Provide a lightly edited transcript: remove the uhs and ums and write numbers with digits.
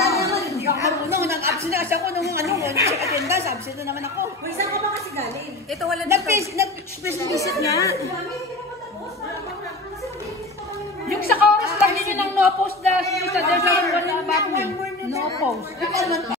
Hindi ako marunong. Nag-absent na kasi ako nung check attendance. Absent na naman ako. Saan ka ba kasi galing? Ito wala dito. Nag-special visit nga. Yung sa chorus lang yun ang no-post na sa wala about me. No-post.